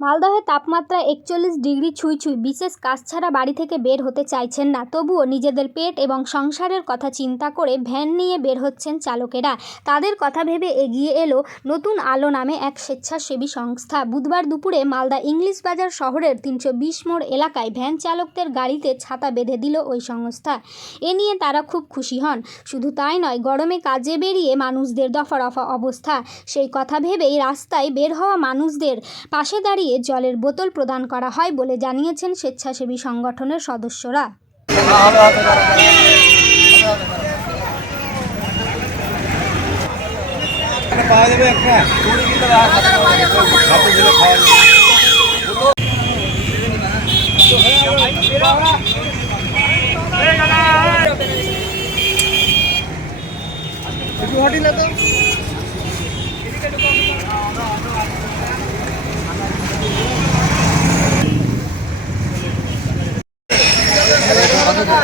মালদহে তাপমাত্রা একচল্লিশ ডিগ্রি ছুঁই ছুঁই। বিশেষ কাজ ছাড়া বাড়ি থেকে বের হতে চাইছেন না। তবুও নিজেদের পেট এবং সংসারের কথা চিন্তা করে ভ্যান নিয়ে বের হচ্ছেন চালকেরা। তাদের কথা ভেবে এগিয়ে এলো নতুন আলো নামে এক স্বেচ্ছাসেবী সংস্থা। বুধবার দুপুরে মালদা ইংলিশ বাজার শহরের তিনশো বিশ মোড় এলাকায় ভ্যান চালকদের গাড়িতে ছাতা বেঁধে দিল ওই সংস্থা। এ নিয়ে তারা খুব খুশি হন। শুধু তাই নয়, গরমে কাজে বেরিয়ে মানুষদের দফা রফা অবস্থা। সেই কথা ভেবেই রাস্তায় বের হওয়া মানুষদের পাশে দাঁড়িয়ে জলের বোতল প্রদান করা হয় বলে জানিয়েছেন স্বেচ্ছাসেবী সংগঠনের সদস্যরা।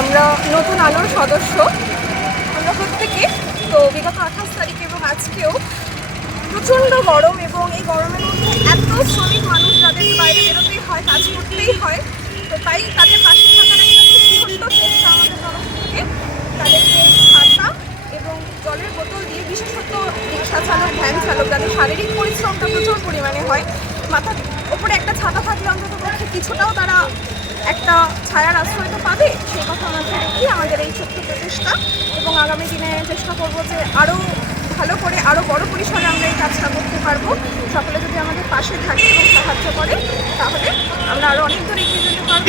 আমরা নতুন আলোর সদস্য। আমরা প্রত্যেকে, তো বিগত আঠাশ তারিখ এবং আজকেও প্রচণ্ড গরম এবং এই গরমের মধ্যে এত শ্রমিক মানুষ যাদেরকে বাইরে বেরোতেই হয়, কাজ করতেই হয়, তো তাই তাদের পাশে থাকার একটা খুব ছোট্ট চেষ্টা আমাদের তরফ থেকে তাদেরকে ছাতা এবং বোতল দিয়ে বিশেষত রিক্সা চালক ভ্যান চালক, যাদের শারীরিক পরিশ্রমটা প্রচুর পরিমাণে হয়, মাথার ওপরে একটা ছাতা থাকলে অন্তত কিছুটাও তারা একটা ছায়ার আশ্রয় পাবে, সেই কথা মাথায় রেখেই আমাদের এই ছোট্ট প্রচেষ্টা। এবং আগামী দিনে চেষ্টা করব যে আরও ভালো করে আরও বড় পরিসরে আমরা এই কাজটা করতে পারব। সকলে যদি আমাদের পাশে থাকে এবং সাহায্য করে, তাহলে আমরা আরও অনেক দূর এগিয়ে যেতে পারব।